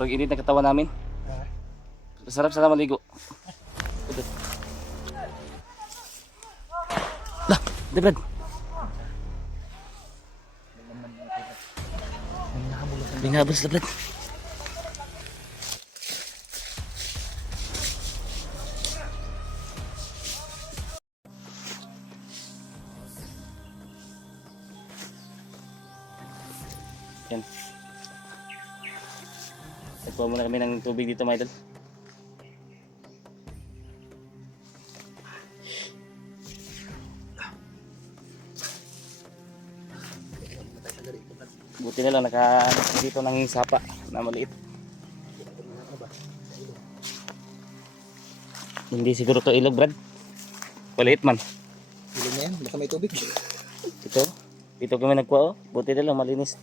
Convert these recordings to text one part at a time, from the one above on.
sobrang init ng katawan namin. Masarap sana maligo. Lah, di Brad. Binahabol sila Brad. Yan. Nagkuha muna kami ng tubig dito mga idol. Buti na lang naka dito ng sapa na maliit. Hindi siguro to ilog Brad. Maliit man. Ilog na yan, baka may tubig. Dito kami nagkuha oh. Buti na lang malinis.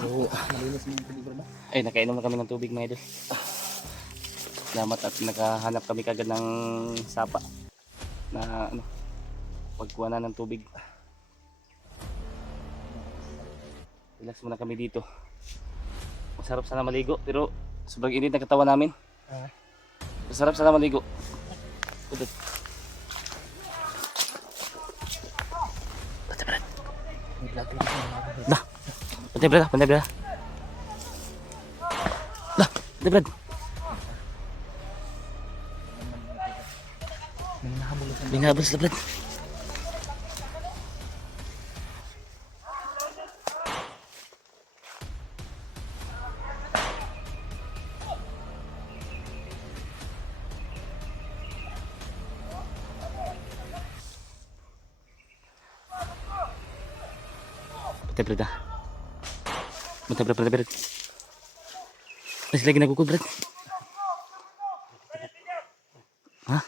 Oo, malinis mo yung tubig bro. Ay, nakainom na kami ng tubig mga idol. Salamat at nakahanap kami kagad ng sapa na ano, pagkuha na ng tubig. Relax muna kami dito. Masarap sana maligo pero sobrang init ng katawan namin. Masarap sana maligo. Udot. Pati Brad. Dah. Pati Brad, pati Brad. Dah, pati Brad. Binahabol sila Brad. Pati Brad ah. Pati Brad. Masih lagi nagukul Brad. Ha?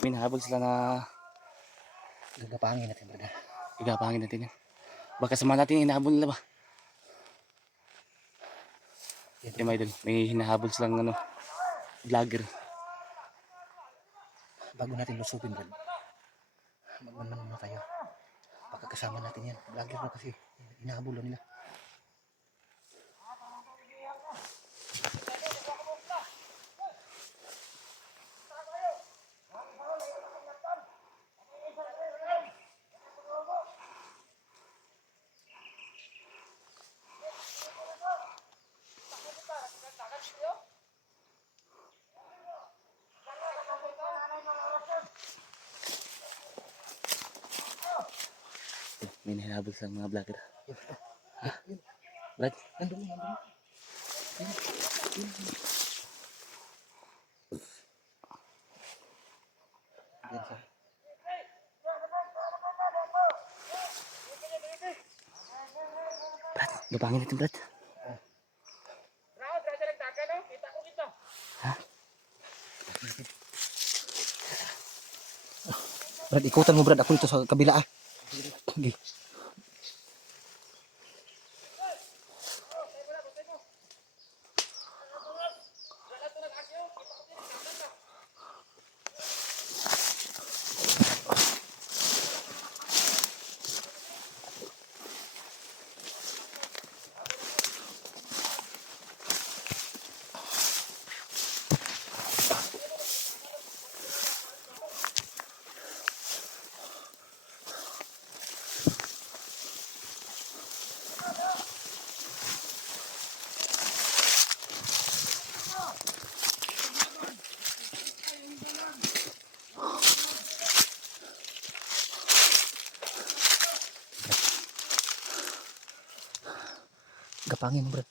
Minahabol sila na Gagapangin natin bro. igapangin natin yan. Baka sama natin hinahabol nila ba? Yan mga idol, may hinahabol silang ano, vlogger. Bago natin lusubin bro, magmanman muna tayo. Baka kasama natin yan. Vlogger na kasi, inahabulan nila. May hinahabol silang mga vlogger. Brad? Nandun. Brad, gapangin natin Brad. Ha? Brad, ikutan mo Brad, ako dito sa kabila ah. Okay. Gapangin mo Brad.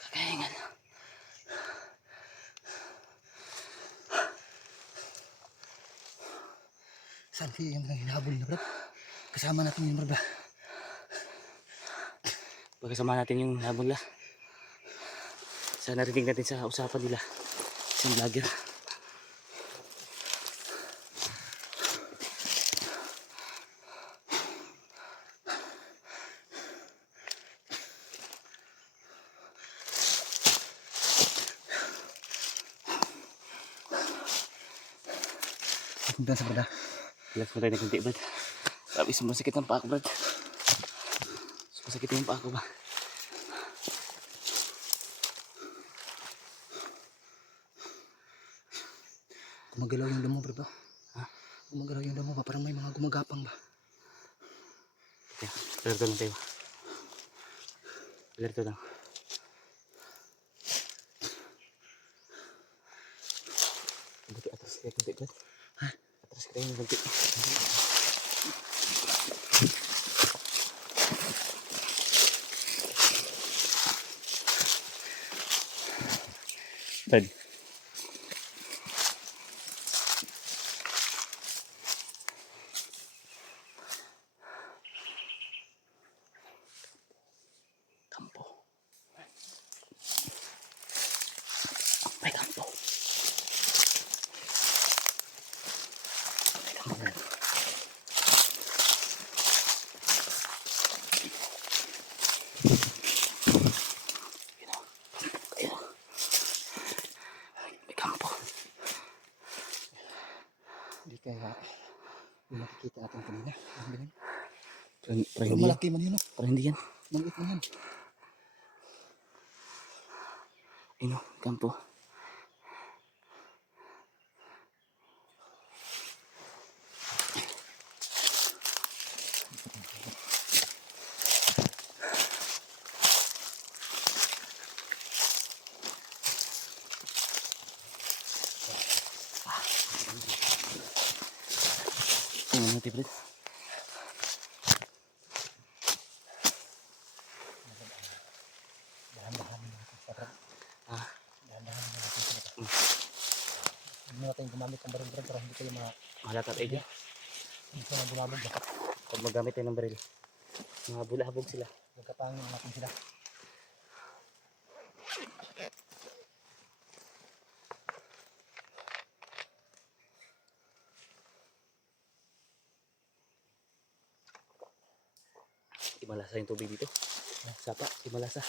Kakahingan. Saan kaya yung hinahabol na Brad? Kasama natin yun Brad. Pagkasama natin yung habol la. Sana narinig natin sa usapan nila. Isang vlogger. Punta sa Brad. Relax mo tayo ng kunti, Brad. Sabi, sumasakit ang paa ko, Brad. Sumasakit yung paa ko ba? Gumagalaw yung damo Brad. Ha? Gumagalaw yung damo ba? Parang may mga gumagapang ba? Kaya, alerto lang tayo. Alerto lang. Buti atras kaya kunti, Brad. Ha? Atras kaya yung kunti. Brad. Kampo. May kampo. May kampo, Brad. Yun o. Ayun o. May kampo. Hindi kaya yung nakikita natin kanina. Ang ganun. Parang Pero hindi yan. malaki man yun. Parang hindi yan. Maliit man yan. Ayun o. Kampo. Tingnan natin, Brad. Dahan-dahan natin sa Brad. Ah, Dahan-dahan natin sa Brad. Hindi natin gumamit ng baril Brad para hindi kayo mahalata tayo dyan. hindi sila bulabog ba? Pag magamit tayo ng baril, mabulabog sila. Magkapangin natin sila. Imalasa yung tubig dito. Sapa, imalasa.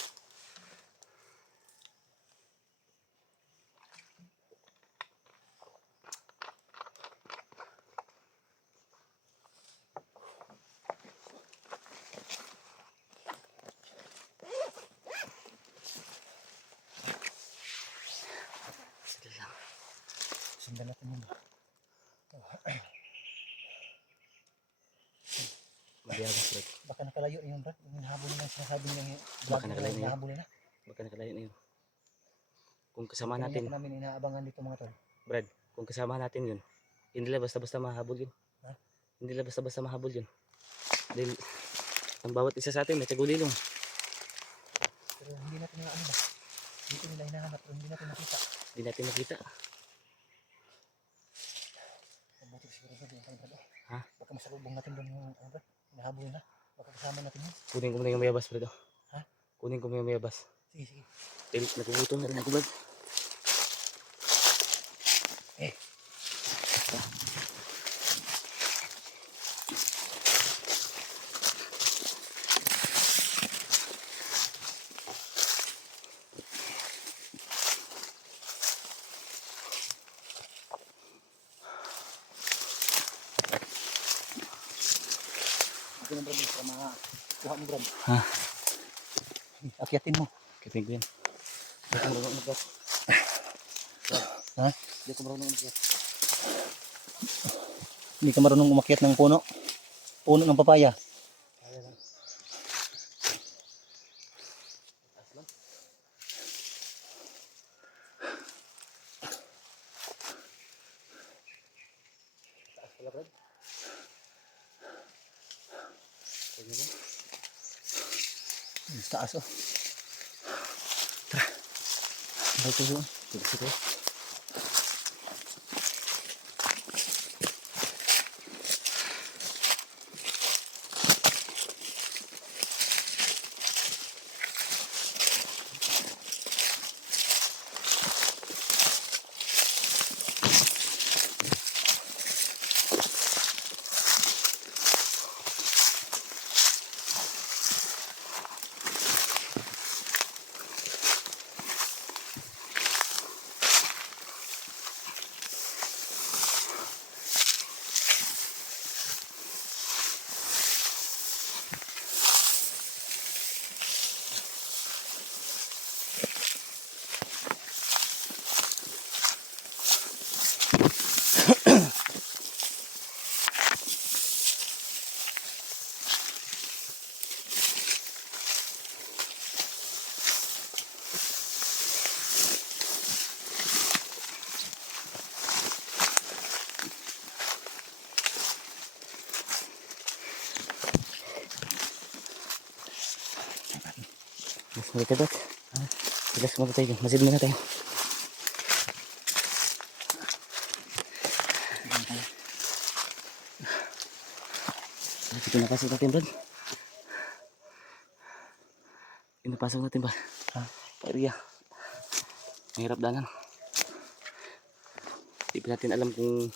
Sige lang. Sundan natin yun. Mabiyabas, Brad. Baka nakalayo yun Brad. Yung hinahabol nila sinasabi niya Baka nakalayo na yun. hinahabol nila. Baka nakalayo na yun. Kung kasama Kaya natin, namin inaabangan dito mga tol. Brad, kung kasama natin yun, hindi nila basta-basta mahabol yun. Ha? Hindi nila basta-basta mahabol yun. Dahil, ang bawat isa sa atin, may tagulilong. Pero hindi natin na ano ba? Dito nila hinahanap pero hindi natin nakita. Hindi natin makita. Mabuti siguro Brad yung Brad. Ha? Baka masalubong natin doon yung ano Brad. Hinahabol nila. Baka kasama natin yun. Kunin ko muna yung mayabas, Brad. Ha? Kunin ko muna yung mayabas. Sige sige. Dahil, nagugutom na rin ako, Brad. Eh. Ito na, Brad, para makuha mo, Brad. Ha? Akyatin mo. Kiting ko yan. Di ko marunong umakyat. Ha? Di ko marunong umakyat. Hindi ka marunong umakyat ng puno. Puno ng papaya. Kaya lang. Taas lang. Taas pala, Brad. Pwede ba? Sa taas, oh. Tara. Tara ito doon. Sige. Mas muna tayo, Brad. Relax muna tayo. Masid muna tayo. Ito pinapasok natin, Brad. Pinapasok natin ba? Ha? Area. Mahirap danan. Hindi pa natin alam kung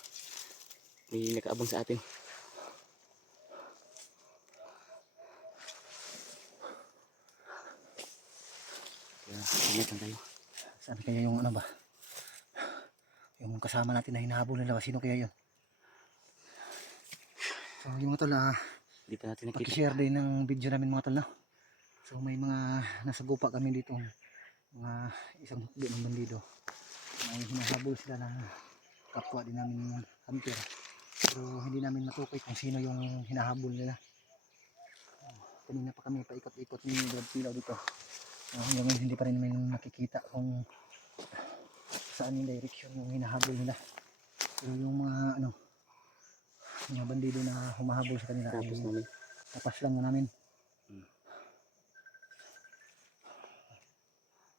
may nakaabang sa atin. Kaya ingat lang tayo. Saan kaya yung ano ba? Yung kasama natin na hinahabol nila. Sino kaya yun? So yung mga tol, Hindi pa natin nakita. pakishare din ng video namin mga tol, no? So may mga nasagupa kami dito. Mga isang hukbi ng bandido. May hinahabol sila na kapwa din namin hunter. Pero hindi namin matukoy kung sino yung hinahabol nila. Kanina pa kami paikot-ikot ni Brad Pilaw dito. Hanggang ngayon hindi pa rin namin nakikita kung saan yung direction yung hinahabol nila. Pero yung mga mga bandido na humahabol sa kanila Tapos ay namin. tapas lang na namin.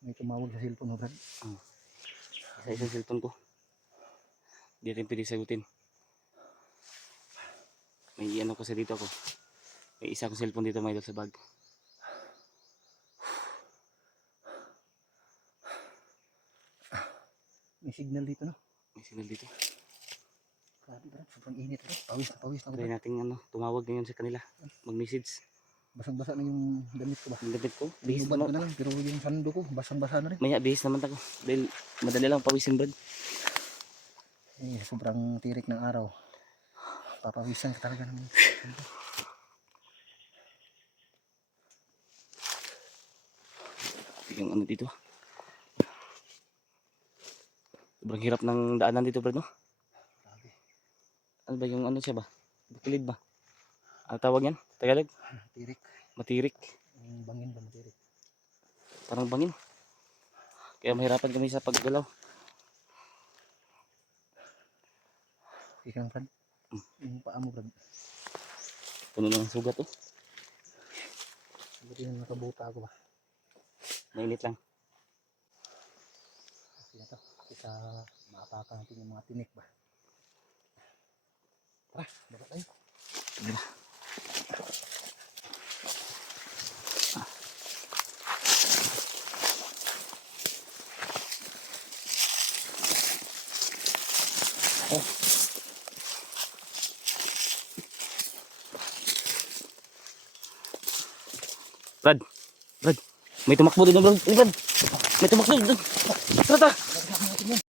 May tumawag sa cellphone mo, Brad. Sa isang cellphone ko. Hindi rin pwede sagutin. May ano kasi dito ako. May isa akong cellphone dito may sa bag. May signal dito, no? May signal dito. Grabe, Brad. Sobrang init, Brad. Pawis na ako, Try Brad. natin tumawag ngayon sa kanila. Mag-message. Basang-basa na yung damit ko ba? Ang damit ko. Bihis Binubad ko naman. na lang, pero yung sando ko, basang-basa na rin. Maya bihis naman ako. Dahil madali lang pawisin, Brad. Sobrang tirik ng araw. Papawisan ka talaga naman. Yung ano dito. Sobrang hirap ng daanan dito, Brad, no? Grabe. Ano ba yung ano siya ba? Bukilid ba? Ano tawag yan? Tagalog? Tirik. Matirik. Yung bangin ba matirik? Parang bangin. Kaya mahirapan kami sa paggalaw. Ikang, Brad. Yung paa mo, Brad. Puno ng sugat, oh. Buti na nakabuta ako ba? Mainit lang. Kasi na to. Kasi sa maapakan natin yung mga tinik ba? Tara, baba tayo. Diba? Oh. Brad, Brad, may tumakbo doon, Brad. Brad, may tumakbo doon. Tara, tara.